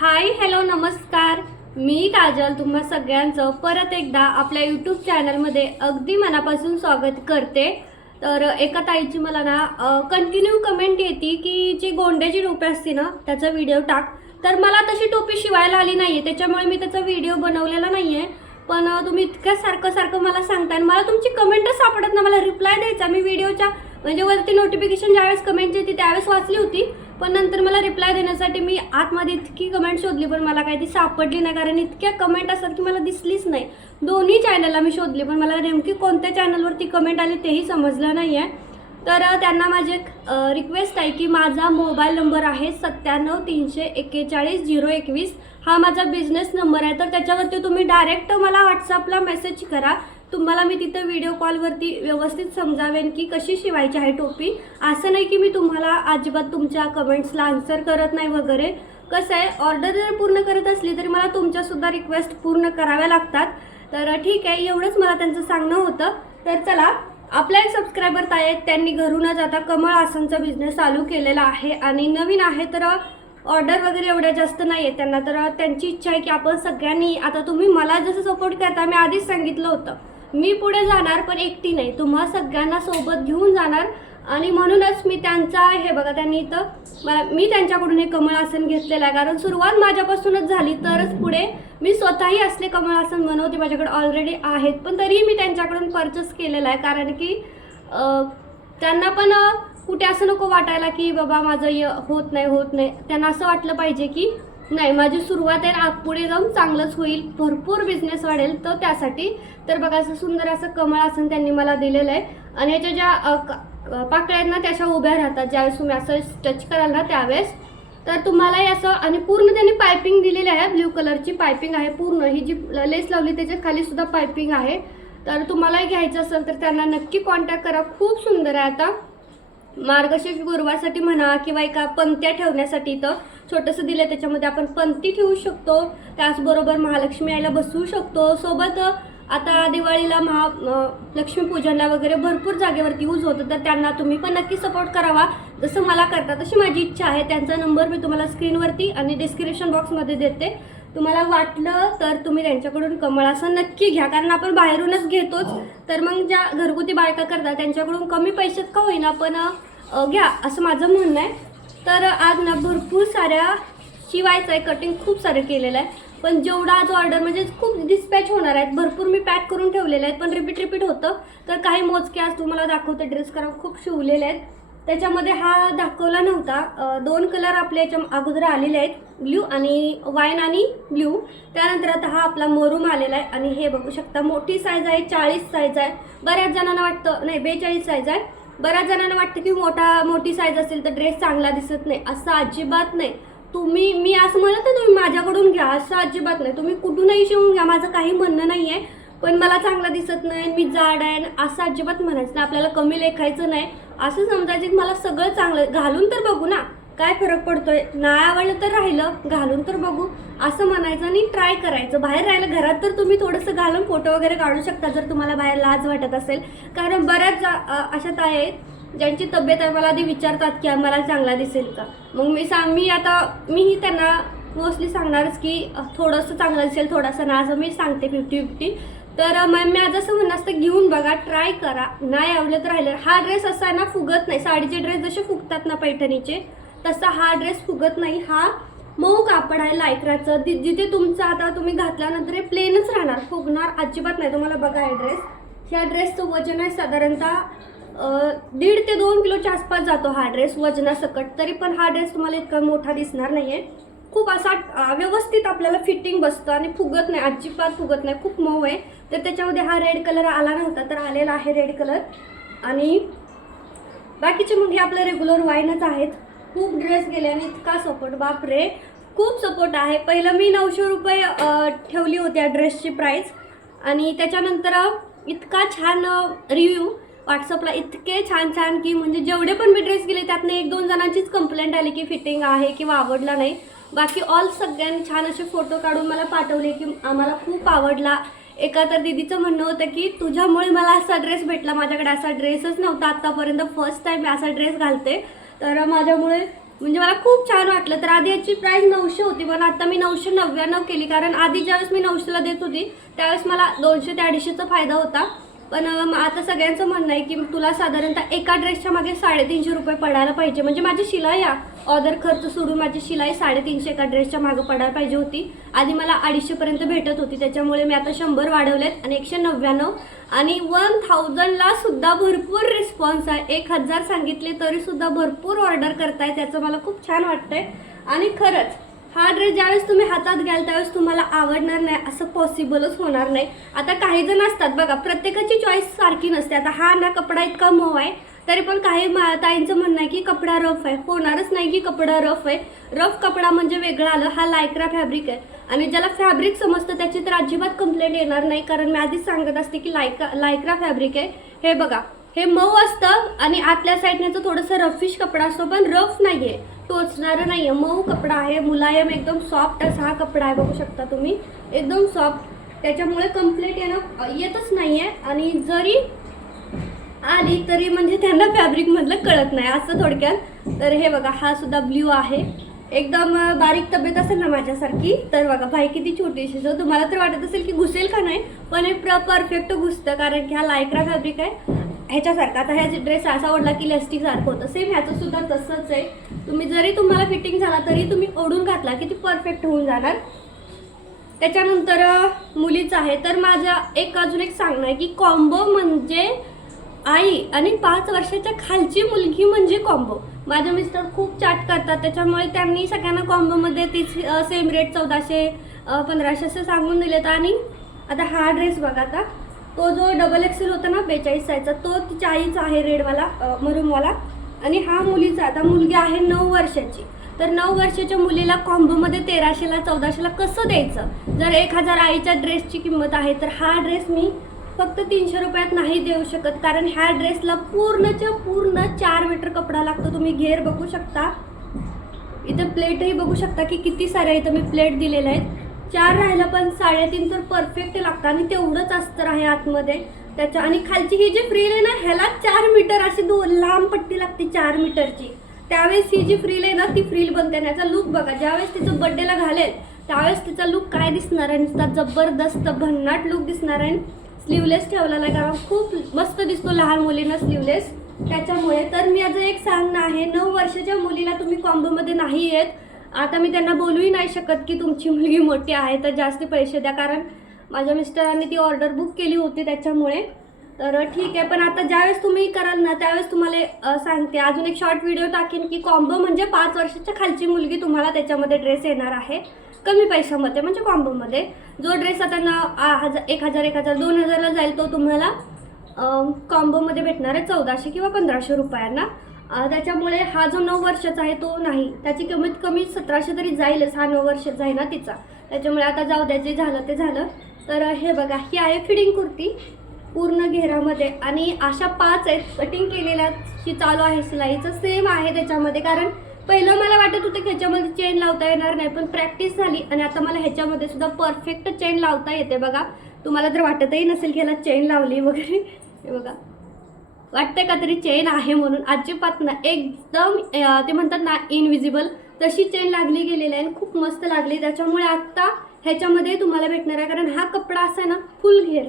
Hi hello नमस्कार. मी काजल तुम्हा सगळ्यांचं परत एकदा आपल्या यूट्यूब चॅनलमध्ये अगदी मनापासून स्वागत करते. तर एका ताईची मला ना कंटिन्यू कमेंट येते की जी गोंड्याची टोपी असते ना त्याचा व्हिडिओ टाक. तर मला तशी टोपी शिवायला आली नाही आहे त्याच्यामुळे मी त्याचा व्हिडिओ बनवलेला नाही आहे पण तुम्ही इतक्या सारखं सारखं मला सांगताय आणि मला तुमची कमेंटच सापडत ना मला रिप्लाय द्यायचा. मी व्हिडिओच्या म्हणजे वरती नोटिफिकेशन ज्यावेळेस कमेंट येते त्यावेळेस वाचली होती. पण नंतर मला रिप्लाय देण्यासाठी मी आतमध्ये इतकी कमेंट शोधली पण मला काय ती सापडली नाही. कारण इतक्या कमेंट असतात की मला दिसलीच नाही. दोन्ही चॅनलला मी शोधली पण मला नेमकी कोणत्या चॅनलवरती कमेंट आली तेही समजलं नाही आहे तर त्यांना माझी एक रिक्वेस्ट आहे की माझा मोबाईल नंबर आहे सत्त्याण्णव तीनशे एक्केचाळीस झिरो एकवीस. हा माझा बिझनेस नंबर आहे. तर त्याच्यावरती तुम्ही डायरेक्ट मला व्हॉट्सअपला मेसेज करा. तुम्हाला मी तिथं व्हिडिओ कॉलवरती व्यवस्थित समजावेन की कशी शिवायची आहे टोपी. असं नाही की मी तुम्हाला अजिबात तुमच्या कमेंट्सला आन्सर करत नाही वगैरे. कसं आहे ऑर्डर जर पूर्ण करत असली तरी मला तुमच्यासुद्धा रिक्वेस्ट पूर्ण कराव्या लागतात. तर ठीक आहे एवढंच मला त्यांचं सांगणं होतं. तर चला आपल्या एक सबस्क्रायबर आहेत त्यांनी घरूनच आता कमळ आसनचा बिझनेस चालू केलेला आहे आणि नवीन आहे तर ऑर्डर वगैरे एवढ्या जास्त नाही आहे त्यांना. तर त्यांची इच्छा आहे की आपण सगळ्यांनी आता तुम्ही मला जसं सपोर्ट करता मी आधीच सांगितलं होतं. मी पुढे जाणार पण एकटी नाही. तुम्हा सगळ्यांना सोबत घेऊन जाणार. आणि म्हणूनच मी त्यांचा हे बघा त्यांनी इथं मला मी त्यांच्याकडून हे कमळ आसन घेतलेलं आहे. कारण सुरुवात माझ्यापासूनच झाली तरच पुढे मी स्वतःही असले कमळ आसन बनवते. माझ्याकडे ऑलरेडी आहेत पण तरीही मी त्यांच्याकडून परचेस केलेलं आहे. कारण की त्यांना पण कुठे असं नको वाटायला की बाबा माझं य होत नाही होत नाही. त्यांना असं वाटलं पाहिजे की नाही माझी सुरुवात आहे आ- पुढे जाऊन चांगलंच होईल. भरपूर बिझनेस वाढेल तर त्यासाठी. तर बघा असं सुंदर असं कमळ आसन त्यांनी मला दिलेलं आहे. आणि ह्याच्या ज्या क- पाकळ्या आहेत ना त्या उभ्या राहतात. ज्यावेळेस तुम्ही असं टच कराल ना त्यावेळेस. तर तुम्हालाही असं आणि पूर्ण त्यांनी पायपिंग दिलेली आहे. ब्ल्यू कलरची पायपिंग आहे पूर्ण. ही जी लेस लावली त्याच्या खालीसुद्धा पायपिंग आहे. तर तुम्हालाही घ्यायचं असेल तर त्यांना नक्की कॉन्टॅक्ट करा. खूप सुंदर आहे आता. मार्गशीर्ष गुरुवारसाठी म्हणा किंवा एका पंत्या ठेवण्यासाठी तर छोटंसं दिलं त्याच्यामध्ये आपण पंती ठेवू शकतो. त्याचबरोबर महालक्ष्मी आईला बसवू शकतो. सोबत आता दिवाळीला महा लक्ष्मीपूजनला वगैरे भरपूर जागेवरती यूज होतं तर त्यांना तुम्ही पण नक्की सपोर्ट करावा. जसं मला करता तशी माझी इच्छा आहे. त्यांचा नंबर मी तुम्हाला स्क्रीनवरती आणि डिस्क्रिप्शन बॉक्समध्ये देते. तुम्हाला वाटलं तर तुम्ही त्यांच्याकडून कमळासन नक्की घ्या. कारण आपण बाहेरूनच घेतोच. तर मग ज्या घरगुती बायका करतात त्यांच्याकडून कमी पैशात का होईना पण घ्या असं माझं म्हणणं आहे. तर आज ना भरपूर साऱ्या शिवायचं आहे. कटिंग खूप सारं केलेलं आहे. पण जेवढा आज ऑर्डर म्हणजे खूप डिस्पॅच होणार आहेत. भरपूर मी पॅक करून ठेवलेले आहेत. पण रिपीट रिपीट होतं. तर काही मोजके आज तुम्हाला दाखवते. ड्रेस करा खूप शिवलेले आहेत. त्याच्यामध्ये हा दाखवला नव्हता. दोन कलर आपल्या याच्या अगोदर आलेले आहेत ब्ल्यू आणि वाईन आणि ब्ल्यू त्यानंतर आता हा आपला मरूम आलेला आहे आणि हे बघू शकता मोठी साईज आहे चाळीस साईज आहे. बऱ्याच जणांना वाटतं नाही बेचाळीस साईज आहे. बऱ्याच जणांना वाटतं की मोठा मोठी साईज असेल तर ड्रेस चांगला दिसत नाही. असं अजिबात नाही. तुम्ही मी असं म्हणत तर तुम्ही माझ्याकडून घ्या. असं अजिबात नाही. तुम्ही कुठूनही शिवून घ्या. माझं काही म्हणणं नाही आहे पण मला चांगला दिसत नाही. मी जाड आहे. असं अजिबात म्हणायचं नाही. आपल्याला कमी लेखायचं नाही. असं समजायचं की मला सगळं चांगलं घालून तर बघू ना काय फरक पडतोय? नाही आवडलं तर राहिलं घालून तर बघू. असं म्हणायचं आणि ट्राय करायचं. बाहेर राहिलं घरात तर तुम्ही थोडंसं घालून फोटो वगैरे काढू शकता जर तुम्हाला बाहेर लाज वाटत असेल. कारण बऱ्याच जा- अशा ताय आहेत ज्यांची तब्येत आहे मला आधी विचारतात की मला चांगला दिसेल का? मग मी सांग मी आता मीही त्यांना मोस्टली सांगणारच की थोडंसं चांगलं दिसेल थोडासा ना असं मी सांगते फिफ्टी फिफ्टी तर मॅम मग मी आज असं म्हणणं असतं घेऊन बघा ट्राय करा. नाही आवडलं तर राहिलं. हा ड्रेस असा आहे ना फुगत नाही. साडीचे ड्रेस जसे फुगतात ना पैठणीचे तसा हा ड्रेस फुगत नाही. हा मऊ कापड आहे लायक्राचं दि जिथे तुमचं आता तुम्ही घातल्यानंतर हे प्लेनच राहणार. फुगणार अजिबात नाही. तुम्हाला बघा हा ड्रेस ह्या ड्रेसचं वजन आहे साधारणतः दीड ते दोन किलोच्या आसपास जातो हा ड्रेस वजनासकट. तरी पण हा ड्रेस तुम्हाला इतका मोठा दिसणार नाही आहे खूप असा व्यवस्थित आपल्याला फिटिंग बसतं आणि फुगत नाही अजिबात फुगत नाही खूप मऊ आहे. तर त्याच्यामध्ये हा रेड कलर आला नव्हता तर आलेला आहे रेड कलर आणि बाकीचे मग हे आपले रेग्युलर वाईनच आहेत. खूप ड्रेस गेले आणि इतका सपोर्ट बापरे खूप सपोर्ट आहे. पहिलं मी नऊशे रुपये ठेवली होती या ड्रेसची प्राईस आणि त्याच्यानंतर इतका छान रिव्ह्यू व्हॉट्सअपला इतके छान छान की म्हणजे जेवढे पण मी ड्रेस गेले त्यातनं एक दोन जणांचीच कंप्लेंट आली की फिटिंग आहे किंवा आवडला नाही. बाकी ऑल सगळ्यांनी छान असे फोटो काढून मला पाठवले की आम्हाला खूप आवडला. एका तर दीदीचं म्हणणं होतं की तुझ्यामुळे मला असा ड्रेस भेटला. माझ्याकडे असा ड्रेसच नव्हता. आत्तापर्यंत फर्स्ट टाईम मी असा ड्रेस घालते. तर माझ्यामुळे म्हणजे मला खूप छान वाटलं. तर आधी याची प्राईस नऊशे होती पण आता मी नऊशे नव्याण्णव केली. कारण आधी ज्यावेळेस मी नऊशेला देत होती त्यावेळेस मला दोनशे ते अडीचशेचा फायदा होता. पण आता सगळ्यांचं म्हणणं आहे की तुला साधारणतः एका ड्रेसच्या मागे साडेतीनशे रुपये पडायला पाहिजे. म्हणजे माझी शिलाई या ऑर्डर खर्च सोडून माझी शिलाई साडेतीनशे एका ड्रेसच्या मागं पडायला पाहिजे होती. आधी मला अडीचशेपर्यंत भेटत होती त्याच्यामुळे मी आता शंभर वाढवलेत आणि एकशे नव्याण्णव आणि वन थाउजंडला सुद्धा भरपूर रिस्पॉन्स आहे. एक हजार सांगितले तरीसुद्धा भरपूर ऑर्डर करताय त्याचं मला खूप छान वाटतंय. आणि खरंच हा ड्रेस ज्यावेळेस तुम्ही हातात घ्याल त्यावेळेस तुम्हाला आवडणार नाही असं पॉसिबलच होणार नाही. आता काही जण असतात बघा प्रत्येकाची चॉईस सारखी नसते. आता हा ना कपडा इतका मऊ आहे तरी पण काही मा- ताईंचं म्हणणं आहे की कपडा रफ आहे. होणारच नाही की कपडा रफ आहे. रफ कपडा म्हणजे वेगळा आलं. हा लायक्रा फॅब्रिक आहे. आणि ज्याला फॅब्रिक समजतं त्याची तर अजिबात कंप्लेंट येणार नाही. कारण मी आधीच सांगत असते की लायका लायक्रा फॅब्रिक आहे. हे बघा हे मऊ असतं आणि आतल्या साईडने थोडंसं रफिश कपडा असतो पण रफ नाही आहे टोचणारं नाही आहे मऊ कपडा आहे मुलायम एकदम सॉफ्ट असा हा कपडा आहे बघू शकता तुम्ही. एकदम सॉफ्ट त्याच्यामुळे कंप्लेंट येणं येतच नाही आहे आणि जरी आली तरी म्हणजे त्यांना फॅब्रिकमधलं कळत नाही असं थोडक्यात. तर हे बघा हा सुद्धा ब्ल्यू आहे. एकदम बारीक तब्येत असेल ना माझ्यासारखी तर बघा बाई किती छोटीशी. सो तुम्हाला तर वाटत असेल की घुसेल का नाही पण हे प्र परफेक्ट घुसतं कारण की हा लायक्रा फॅब्रिक आहे. ह्याच्यासारखा आता ह्या ड्रेस असा ओढला की लॅस्टिक सारखं होतं. सेम ह्याचं सुद्धा तसंच आहे. तुम्ही जरी तुम्हाला फिटिंग झाला तरी तुम्ही ओढून घातला की ती परफेक्ट होऊन जाणार. त्याच्यानंतर मुलीचं आहे. तर माझा एक अजून एक सांगणं आहे की कॉम्बो म्हणजे आई आणि पाच वर्षाच्या खालची मुलगी म्हणजे कॉम्बो माझे मिस्टर खूप चाट करतात. त्याच्यामुळे त्यांनी सगळ्यांना कॉम्बोमध्ये तीच सेम रेट चौदाशे पंधराशे असे सांगून दिलेत. आणि आता हा ड्रेस बघा आता. तो जो डबल एक्सेल होता ना बेचाळीस साईजचा तो तिच्या आईचा आहे रेडवाला मरूमवाला. आणि हा मुलीचा आता मुलगी आहे नऊ वर्षाची. तर नऊ वर्षाच्या मुलीला कॉम्बोमध्ये तेराशेला चौदाशेला कसं द्यायचं? जर एक हजार आईच्या ड्रेसची किंमत आहे तर हा ड्रेस मी फक्त तीनशे रुपयात नाही देऊ शकत. कारण ह्या ड्रेसला पूर्णच्या पूर्ण चार मीटर कपडा लागतो. तुम्ही घेर बघू शकता. इथं प्लेटही बघू शकता की किती साऱ्या इथं मी प्लेट दिलेल्या आहेत. चार राहिलं पण साडेतीन तर परफेक्ट लागतं. आणि तेवढंच अस्तर आहे आतमध्ये. त्याच्या आणि खालची ही जी फ्रील आहे ना ह्याला चार मीटर अशी दोन लांब पट्टी लागते चार मीटरची त्यावेळेस ही जी फ्रील आहे ना ती फ्रील बनते. आणि लुक बघा ज्यावेळेस तिचं बड्डेला घालेल त्यावेळेस तिचा लुक काय दिसणार आहे? नुसता जबरदस्त भन्नाट लुक दिसणार आहे. स्लीवलेस ठेवलेला आहे. कारण खूप मस्त दिसतो लहान मुलींना स्लीवलेस त्याच्यामुळे तर मी याचं एक सांगणं आहे. नऊ वर्षाच्या मुलीला तुम्ही कॉम्बोमध्ये नाही येत. आता मी त्यांना बोलूही नाही शकत की तुमची मुलगी मोठी आहे तर जास्त पैसे द्या. कारण माझ्या मिस्टरांनी ती ऑर्डर बुक केली होती त्याच्यामुळे. तर ठीक आहे पण आता ज्यावेळेस तुम्ही कराल ना त्यावेळेस तुम्हाला सांगते. अजून एक शॉर्ट व्हिडिओ टाकेन की कॉम्बो म्हणजे पाच वर्षाच्या खालची मुलगी तुम्हाला त्याच्यामध्ये ड्रेस येणार आहे. कमी पैशामध्ये म्हणजे कॉम्बोमध्ये जो ड्रेस आता ना हजार एक हजार एक हजार दोन हजारला जाईल तो तुम्हाला कॉम्बोमध्ये भेटणार आहे चौदाशे किंवा पंधराशे रुपयांना. त्याच्यामुळे हा जो नऊ वर्षाचा आहे तो नाही. त्याची कमीत कमी सतराशे तरी जाईलच हा नऊ वर्षाचा आहे ना तिचा. त्याच्यामुळे आता जाऊ द्या जे झालं ते झालं. तर हे बघा ही आहे फिडिंग कुर्ती पूर्ण घेरामध्ये. आणि अशा पाच आहेत कटिंग केलेल्या जी चालू आहे सिलाईचं सेम आहे त्याच्यामध्ये कारण पहिलं मला वाटत होतं की ह्याच्यामध्ये चेन लावता येणार नाही पण प्रॅक्टिस झाली. आणि आता मला ह्याच्यामध्ये सुद्धा परफेक्ट चेन लावता येते बघा. तुम्हाला जर वाटतही नसेल की ह्याला चेन लावली वगैरे हे बघा. वाटतंय का तरी चेन आहे म्हणून. अजिबात ना एकदम ते म्हणतात ना इनविजिबल तशी चेन लागली गेलेली आहे आणि खूप मस्त लागली. त्याच्यामुळे आत्ता ह्याच्यामध्ये तुम्हाला भेटणार आहे. कारण हा कपडा असा आहे ना फुल घेर.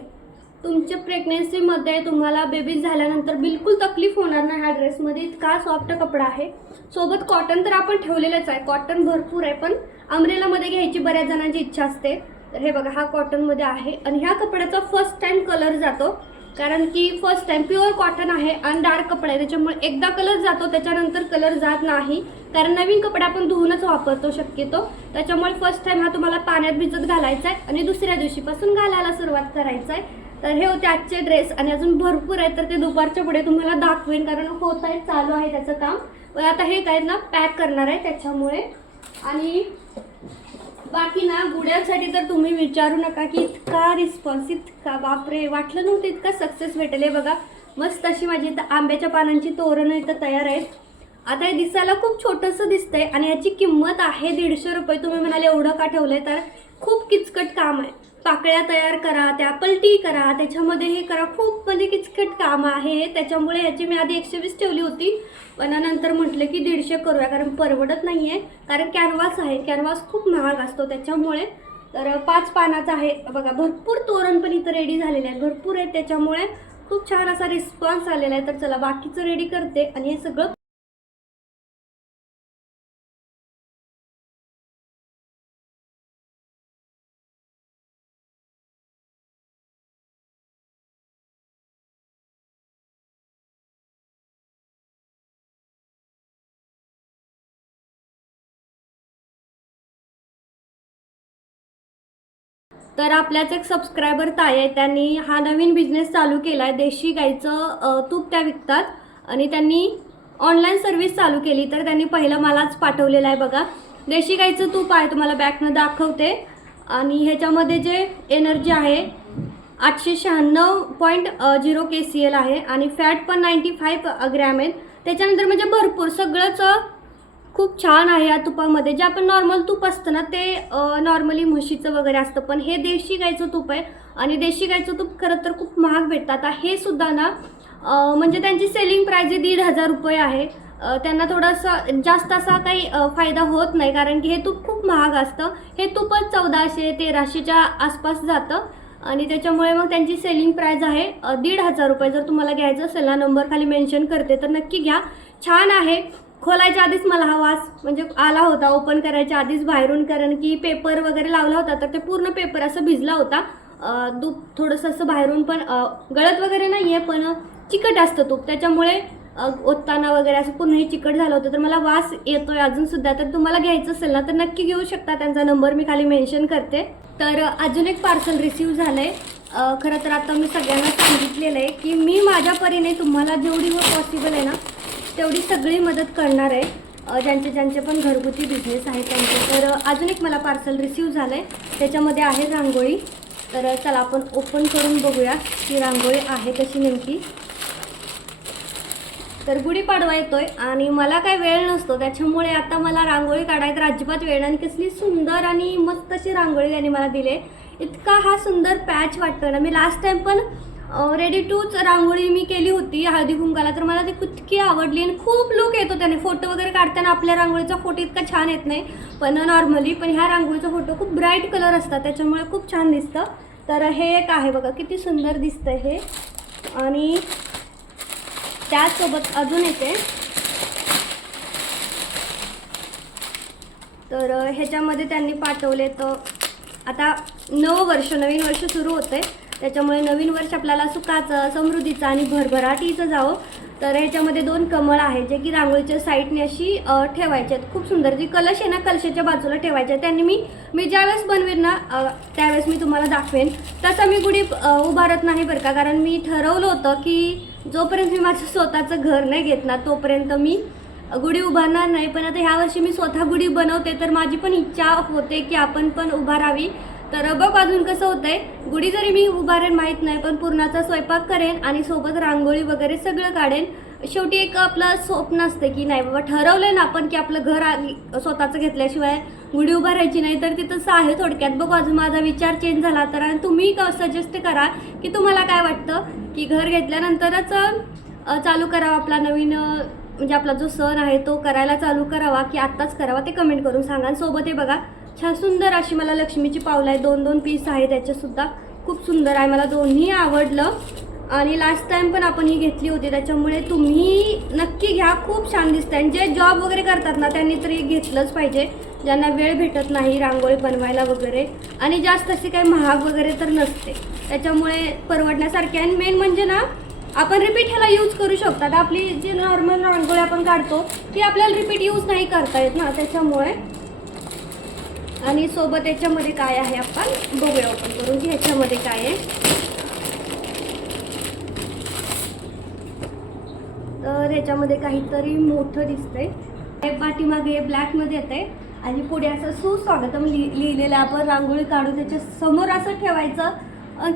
तुमच्या प्रेग्नेन्सीमध्ये तुम्हाला बेबी झाल्यानंतर बिलकुल तकलीफ होणार नाही ह्या ड्रेसमध्ये इतका सॉफ्ट कपडा आहे. सोबत कॉटन तर आपण ठेवलेलंच आहे. कॉटन भरपूर आहे पण अमरेलामध्ये घ्यायची बऱ्याच जणांची इच्छा असते. तर हे बघा हा कॉटनमध्ये आहे. आणि ह्या कपड्याचा फर्स्ट टाइम कलर जातो. कारण की फर्स्ट टाइम प्युअर कॉटन आहे आणि डार्क कपडा आहे. त्याच्यामुळे एकदा कलर जातो त्याच्यानंतर कलर जात नाही. कारण नवीन कपडा आपण धुवूनच वापरतो शक्यतो. त्याच्यामुळे फर्स्ट टाइम हा तुम्हाला पाण्यात भिजत घालायचा आहे आणि दुसऱ्या दिवशीपासून घालायला सुरुवात करायचं आहे तर हे होते आजचे ड्रेस आणि अजून भरपूर आहेत. तर ते दुपारच्या पुढे तुम्हाला दाखवेन कारण होत आहे चालू आहे त्याचं काम. आता हे काय ना पॅक करणार आहे त्याच्यामुळे. आणि बाकी ना गुड्यांसाठी तर तुम्ही विचारू नका की इतका रिस्पॉन्स इतका बापरे वाटलं नव्हतं इतका सक्सेस भेटेल. हे बघा मस्त अशी माझी इथं आंब्याच्या पानांची तोरणं इथं तयार आहेत. आता हे दिसायला खूप छोटंसं दिसतंय आणि याची किंमत आहे दीडशे रुपये. तुम्ही म्हणाले एवढं का ठेवलं आहे तर खूप किचकट काम आहे. पाकळ्या तयार करा त्या पलटी करा त्याच्यामध्ये हे करा. खूप म्हणजे किचकट काम आहे. त्याच्यामुळे याची मी आधी एकशे वीस ठेवली होती. पण नंतर म्हटलं की दीडशे करूया कारण परवडत नाही आहे कारण कॅनव्हास आहे. कॅनव्हास खूप महाग असतो त्याच्यामुळे. तर पाच पानाचा आहे. बघा भरपूर तोरण पण इथं रेडी झालेले आहेत. भरपूर आहेत. त्याच्यामुळे खूप छान असा रिस्पॉन्स आलेला आहे. तर चला बाकीचं रेडी करते आणि हे सगळं तर आपल्याच एक सबस्क्रायबर ताई आहे त्यांनी हा नवीन बिझनेस चालू केला आहे देशी गाईचं तूप त्या विकतात. आणि त्यांनी ऑनलाईन सर्व्हिस चालू केली तर त्यांनी पहिलं मलाच पाठवलेलं आहे बघा. देशी गाईचं तूप आहे तुम्हाला बॅकनं दाखवते. आणि ह्याच्यामध्ये जे एनर्जी आहे आठशे शहाण्णव point zero K C L आहे. आणि फॅट पण नाईंटी फाईव्ह ग्रॅम आहेत. त्याच्यानंतर म्हणजे भरपूर सगळंच खूप छान आहे या तुपामध्ये. जे आपण नॉर्मल तूप असतं ना ते नॉर्मली म्हशीचं वगैरे असतं. पण हे देशी गाईचं तूप आहे आणि देशी गाईचं तूप खरं तर खूप महाग भेटतं आता हे सुद्धा ना म्हणजे त्यांची सेलिंग प्राईज आहे दीड हजार रुपये आहे. त्यांना थोडासा जास्त असा काही फायदा होत नाही. कारण की हे तूप खूप महाग असतं. हे तूपच चौदाशे तेराशेच्या आसपास जातं. आणि त्याच्यामुळे मग त्यांची सेलिंग प्राईज आहे दीड हजार रुपये. जर तुम्हाला घ्यायचं असेल ना नंबर खाली मेन्शन करते तर नक्की घ्या. छान आहे. खोलायच्या आधीच मला हा वास म्हणजे आला होता ओपन करायच्या आधीच बाहेरून कारण की पेपर वगैरे लावला होता तर ते पूर्ण पेपर असं भिजला होता. अं, थोडंसं असं बाहेरून पण गळत वगैरे नाही आहे पण चिकट असतं तूप. त्याच्यामुळे ओतताना वगैरे असं पूर्ण हे चिकट झालं होतं. तर मला वास येतो आहे अजूनसुद्धा तर तुम्हाला घ्यायचं असेल ना तर नक्की घेऊ शकता. त्यांचा नंबर मी खाली मेन्शन करते. तर अजून एक पार्सल रिसीव झालं आहे खरं तर आता मी सगळ्यांना सांगितलेलं आहे की मी माझ्या परीने तुम्हाला जेवढी व पॉसिबल आहे ना तेवढी सगळी मदत करणार आहे. ज्यांचे ज्यांचे पण घरगुती बिझनेस आहे त्यांचे. तर अजून एक मला पार्सल रिसीव झालं आहे त्याच्यामध्ये आहे रांगोळी. तर चला आपण ओपन करून बघूया की रांगोळी आहे कशी नेमकी. तर गुढीपाडवा येतोय आणि मला काय वेळ नसतो. त्याच्यामुळे आता मला रांगोळी काढायचं अजिबात वेळ आणि कसली सुंदर आणि मस्त अशी रांगोळी त्यांनी मला दिली इतका हा सुंदर पॅच वाटतो ना. मी लास्ट टाइम पण रेडी टूच रांगोळी मी केली होती हळदी कुंकाला तर मला ती कुतकी आवडली आणि खूप लुक येतो त्याने फोटो वगैरे काढताना आपल्या रांगोळीचा फोटो इतका छान येत नाही पण नॉर्मली पण ह्या रांगोळीचा फोटो खूप ब्राईट कलर असतात. त्याच्यामुळे खूप छान दिसतं. तर हे एक आहे बघा किती सुंदर दिसतं हे. आणि त्याचसोबत अजून येते तर ह्याच्यामध्ये त्यांनी पाठवले तर आता नवं वर्ष नवीन वर्ष सुरू होते त्याच्यामुळे नवीन वर्ष आपल्याला सुखाचं समृद्धीचं आणि भरभराटीचं जावं. तर ह्याच्यामध्ये दोन कमळ आहे जे की रांगोळीच्या साईडने अशी ठेवायचे आहेत. खूप सुंदर. जी कलश आहे ना कलशाच्या बाजूला ठेवायचे त्यांनी मी मी ज्यावेळेस बनवेन ना त्यावेळेस मी तुम्हाला दाखवेन. तसं मी गुढी उभारत नाही बरं का. कारण मी ठरवलं होतं की जोपर्यंत मी माझं स्वतःचं घर नाही घेत ना तोपर्यंत मी गुढी उभारणार नाही. पण आता ह्या वर्षी मी स्वतः गुढी बनवते तर माझी पण इच्छा होते की आपण पण उभारावी. तर बघ अजून कसं होतंय? गुढी जरी मी उभारेन माहीत नाही पण पूर्णाचा स्वयंपाक करेन आणि सोबत रांगोळी वगैरे सगळं काढेन. शेवटी एक आपलं स्वप्न असतं की नाही बाबा ठरवलंय ना आपण की आपलं घर आ- स्वतःचं घेतल्याशिवाय गुढी उभारायची नाही तर ती तसं आहे थोडक्यात. बघू अजून माझा विचार चेंज झाला तर आणि तुम्ही का सजेस्ट करा की तुम्हाला काय वाटतं? की घर घेतल्यानंतरच चालू करावा आपला नवीन म्हणजे आपला जो सण आहे तो करायला चालू करावा की आत्ताच करावा ते कमेंट करून सांगा. सोबत हे बघा छान सुंदर अशी मला लक्ष्मीची पावलं आहे दोन दोन पीस आहे त्याच्यासुद्धा खूप सुंदर आहे. मला दोन्ही आवडलं. आणि लास्ट टाइम पण आपण ही घेतली होती. त्याच्यामुळे तुम्ही नक्की घ्या. खूप छान दिसतं आणि जे जॉब वगैरे करतात ना त्यांनी तरी घेतलंच पाहिजे. ज्यांना वेळ भेटत नाही रांगोळी बनवायला वगैरे. आणि जास्त अशी काही महाग वगैरे तर नसते. त्याच्यामुळे परवडण्यासारखे आणि मेन म्हणजे ना आपण रिपीट ह्याला यूज करू शकतात आपली जी नॉर्मल रांगोळी आपण काढतो ती आपल्याला रिपीट यूज नाही करता येत ना. त्याच्यामुळे आणि सोबत याच्यामध्ये काय आहे आपण? बघूया ओपन करून की ह्याच्यामध्ये काय आहे. तर ह्याच्यामध्ये काहीतरी मोठं दिसतंय. हे पाठीमागे ब्लॅकमध्ये येत आहे आणि पुढे असं सुस्वागतम लि लिहिलेलं आहे. आपण रांगोळी काढून त्याच्यासमोर असं ठेवायचं.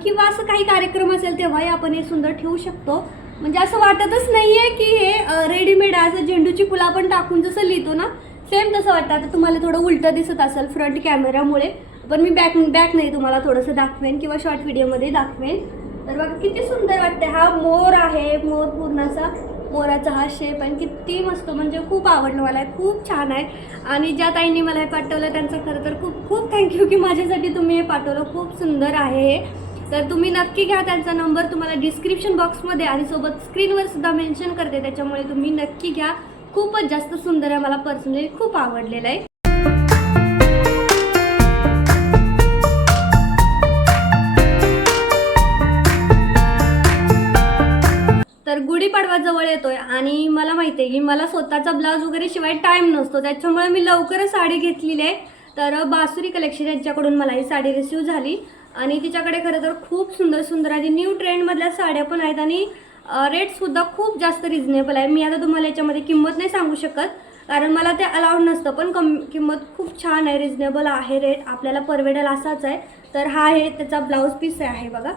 किंवा असं काही कार्यक्रम असेल तेव्हाही आपण हे सुंदर ठेवू शकतो. म्हणजे असं वाटतच नाही आहे की हे रेडीमेड आहे. असं झेंडूची फुलं आपण टाकून जसं लिहितो ना सेम तसं वाटतं. आता तुम्हाला थोडं उलटं दिसत असेल फ्रंट कॅमेरामुळे पण मी बॅक बॅक नाही तुम्हाला थोडंसं दाखवेन किंवा शॉर्ट व्हिडिओमध्ये दाखवेन. तर बघा किती सुंदर वाटते हा मोर आहे मोर पूर्णाचा मोराचा हा शेप आणि किती मस्त म्हणजे खूप आवडलं मला खूप छान आहे. आणि ज्या ताईंनी मला हे पाठवलं त्यांचं खरं तर खूप खूप थँक्यू की माझ्यासाठी तुम्ही हे पाठवलं. खूप सुंदर आहे हे. तर तुम्ही नक्की घ्या त्यांचा नंबर तुम्हाला डिस्क्रिप्शन बॉक्समध्ये आणि सोबत स्क्रीनवर सुद्धा मेन्शन करते त्याच्यामुळे तुम्ही नक्की घ्या. खूपच जास्त सुंदर आहे. मला पर्सनली खूप आवडलेलं आहे. तर गुढीपाडवा जवळ येतोय आणि मला माहिती आहे की मला स्वतःचा ब्लाऊज वगैरे शिवाय टाईम नसतो. त्याच्यामुळे मी लवकरच साडी घेतलेली आहे. तर बासुरी कलेक्शन यांच्याकडून मला ही साडी रिसीव झाली. आणि तिच्याकडे खरं तर खूप सुंदर सुंदर आणि न्यू ट्रेंडमधल्या साड्या पण आहेत. आणि रेटसुद्धा खूप जास्त रिझनेबल आहे. मी आता तुम्हाला याच्यामध्ये किंमत नाही सांगू शकत कारण मला ते अलाउड नसतं पण कम किंमत खूप छान आहे रिझनेबल आहे रेट आपल्याला परवेडेल असाच आहे. तर हा आहे त्याचा ब्लाऊज पीस आहे बघा.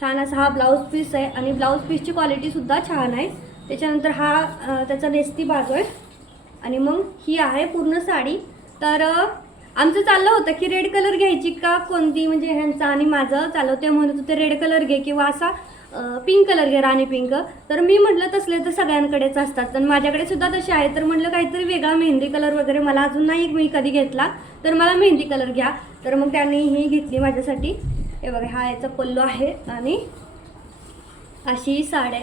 छान असा हा ब्लाऊज पीस आहे आणि ब्लाऊज पीसची क्वालिटीसुद्धा छान आहे. त्याच्यानंतर हा त्याचा नेस्ती बाजू आहे. आणि मग ही आहे पूर्ण साडी. तर आमचं चाललं होतं की रेड कलर घ्यायची का कोणती? म्हणजे ह्यांचा आणि माझं चालवते म्हणत होते रेड कलर घे किंवा असा पिंक कलर घे राणी पिंक तर मी म्हटलं तसले तर सगळ्यांकडेच असतात. तर माझ्याकडे सुद्धा तसे आहे तर म्हटलं काहीतरी वेगळा मेहंदी कलर वगैरे मला अजून नाही मी कधी घेतला. तर मला मेहंदी कलर घ्या. तर मग त्यांनी ही घेतली माझ्यासाठी. हे बघा हा याचा पल्लू आहे. आणि अशी साड्या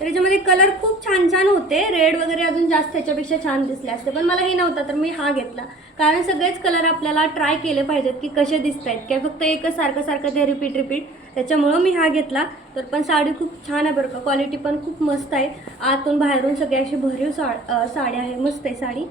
तर याच्यामध्ये कलर खूप छान छान होते. रेड वगैरे अजून जास्त याच्यापेक्षा छान दिसले असते. पण मला हे नव्हतं तर मी हा घेतला. कारण सगळेच कलर आपल्याला ट्राय केले पाहिजेत की कसे दिसत आहेत काय फक्त एकच सारखं सारखं ते रिपीट रिपीट त्याच्यामुळं मी हा घेतला. तर पण साडी खूप छान आहे बरं का. क्वालिटी पण खूप मस्त आहे. आतून बाहेरून सगळी अशी भरीव सा साडी आहे मस्त आहे साडी.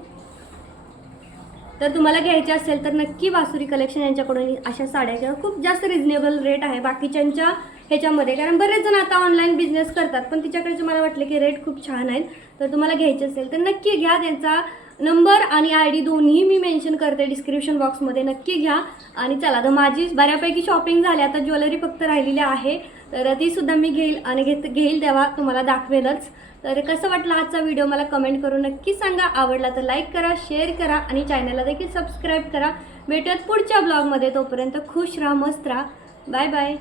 तर तुम्हाला घ्यायची असेल तर नक्की वासुरी कलेक्शन यांच्याकडून अशा साड्याच्या खूप जास्त रिझनेबल रेट आहे बाकीच्यांच्या ह्याच्यामध्ये. कारण बरेच जण आता ऑनलाईन बिझनेस करतात पण तिच्याकडचे मला वाटले की रेट खूप छान आहेत. तर तुम्हाला घ्यायचे असेल तर नक्की घ्या त्यांचा नंबर आणि आय डी दोन्ही मी मेन्शन करते डिस्क्रिप्शन बॉक्समध्ये नक्की घ्या. आणि चला तर माझी बऱ्यापैकी शॉपिंग झाली. आता ज्वेलरी फक्त राहिलेली आहे. तर तीसुद्धा मी घेईल आणि घेत घेईल तेव्हा तुम्हाला दाखवेलच. तर कसं वाटलं आजचा व्हिडिओ मला कमेंट करून नक्की सांगा. आवडला तर लाईक करा शेअर करा आणि चॅनलला देखील सबस्क्राईब करा. भेटूयात पुढच्या ब्लॉगमध्ये तोपर्यंत खुश राहा मस्त राहा. Bye bye